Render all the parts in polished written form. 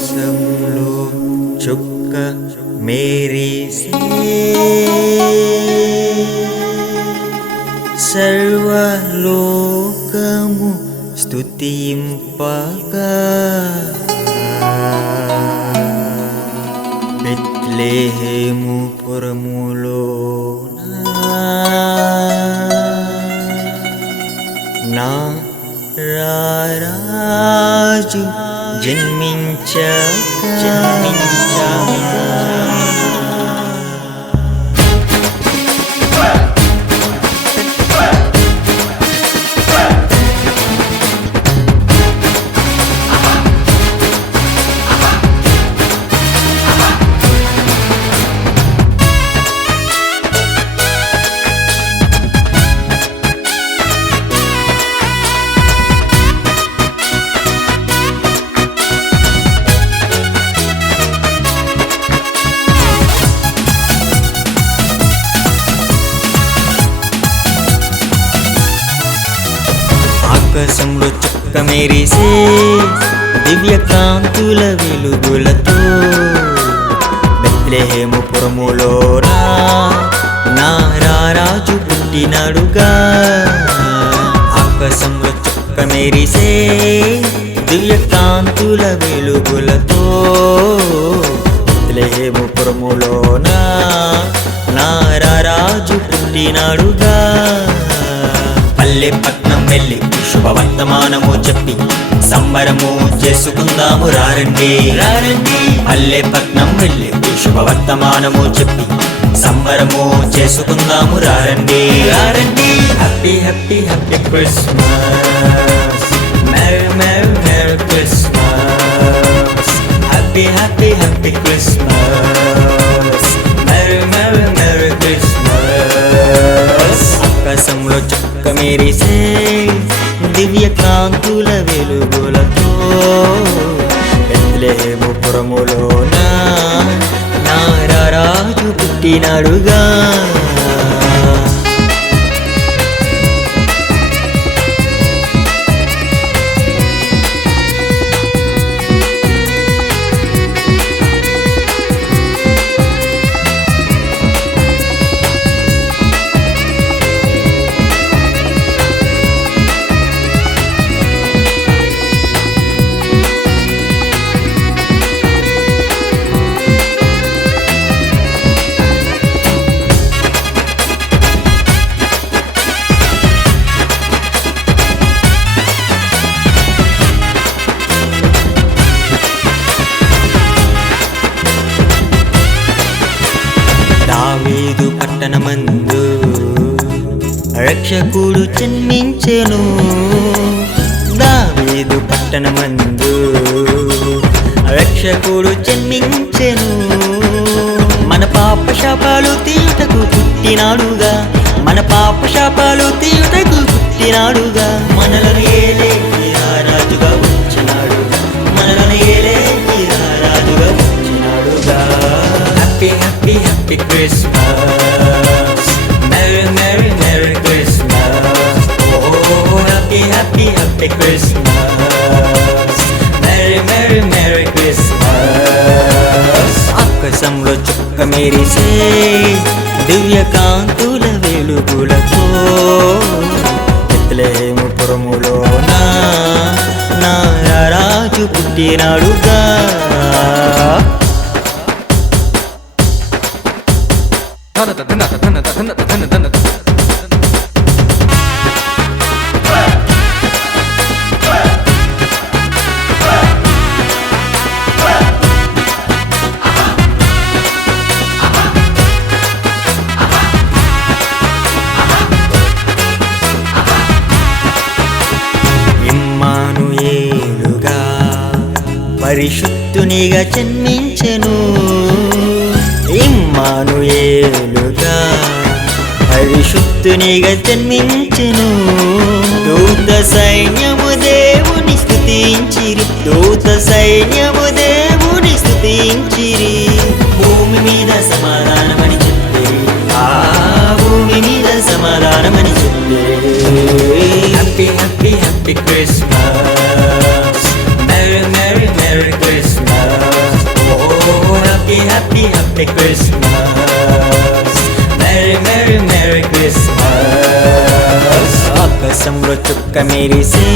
ఆకాశంలో చుక్క మెరిసే సర్వలోకము స్తుతింపగా బెత్లెహేము పురములోన నా రారాజు జన్మించగా ఆకాశంలో చుక్క మెరిసే దివ్య కాంతుల వెలుగులతో బెత్లెహేము పురములోనా నా రారాజు పుట్టినాడుగా. ఆకాశంలో చుక్క మెరిసే దివ్య కాంతుల వెలుగులతో బెత్లెహేము పురములోనా నా రారాజు పుట్టినాడుగా. పల్లె పట్నం వెళ్ళి శుభవర్తమానము చెప్పి సంబరము చేసుకుందాము రారండి రారండి. పల్లె పట్నం వెళ్ళి శుభవర్తమానము చెప్పి సంబరము చేసుకుందాము రారండి రారండి. Happy happy happy Christmas, merry merry merry Christmas. Happy happy happy Christmas, merry merry merry Christmas. ఆకాశంలో చుక్క మెరిసే దివ్య కాంతుల వెలుగులతో బెత్లెహేము పురములోన నా రారాజు పుట్టినాడుగా. దావీదు పట్టణమందు రక్షకుడు జన్మించెను. దావీదు పట్టణమందు రక్షకుడు జన్మించెను. మన పాప శాపాలు తీయుటకు పుట్టినాడుగా, మన పాప శాపాలు తీయుటకు పుట్టినాడుగా. మనలను ఏలే రాజుగా వచ్చినాడుగా, మనలను ఏలే రాజుగా వచ్చినాడుగా. Happy happy happy Christmas, merry merry merry Christmas. ఓ happy happy happy Christmas, merry merry merry Christmas. ఆకాశంలో చుక్క మెరిసే దివ్య కాంతుల వెలుగులతో బెత్లెహేము పురములోన నా రారాజు పుట్టినాడుగా. ఇమ్మానుయేలుగా పరిశుద్ధునిగా జన్మించెను. ఇమ్మానుయేలుగా పరిశుద్ధునిగా జన్మించెను. దూత సైన్యము దేవుని స్తుతించిరి, దూత సైన్యము దేవుని స్తుతించిరి. భూమి మీద సమాధానమని చెప్పి, ఆ భూమి మీద సమాధానమని చెప్పి. Happy happy happy Christmas, merry merry merry Christmas. happy happy Christmas. Merry merry merry Christmas. ఆకాశంలో చుక్క మెరిసే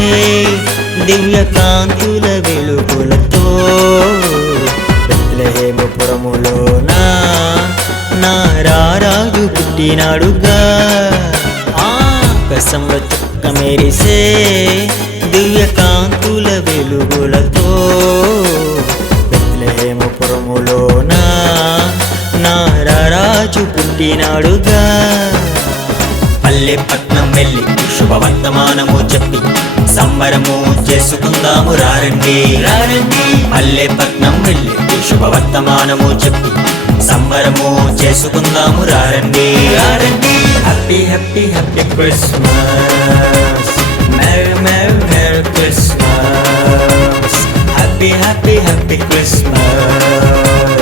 దివ్య కాంతుల వెలుగులతో బెత్లెహేముపురములోన నా రారాజు పుట్టినాడుగా. ఆకాశంలో చుక్క మెరిసే దివ్య కాంతుల వెలుగులతో బెత్లెహేముపురములోన నా రారాజు పుట్టినాడుగా. పల్లె పట్నం వెళ్ళి శుభవర్తమానము చెప్పి సంబరము చేసుకుందాము రారండి రారండి. పల్లె పట్నం వెళ్ళి శుభవర్తమానము చెప్పి సంబరము చేసుకుందాము రారండి రారండి. Happy happy happy Christmas. Merry merry merry Christmas. Happy happy happy Christmas.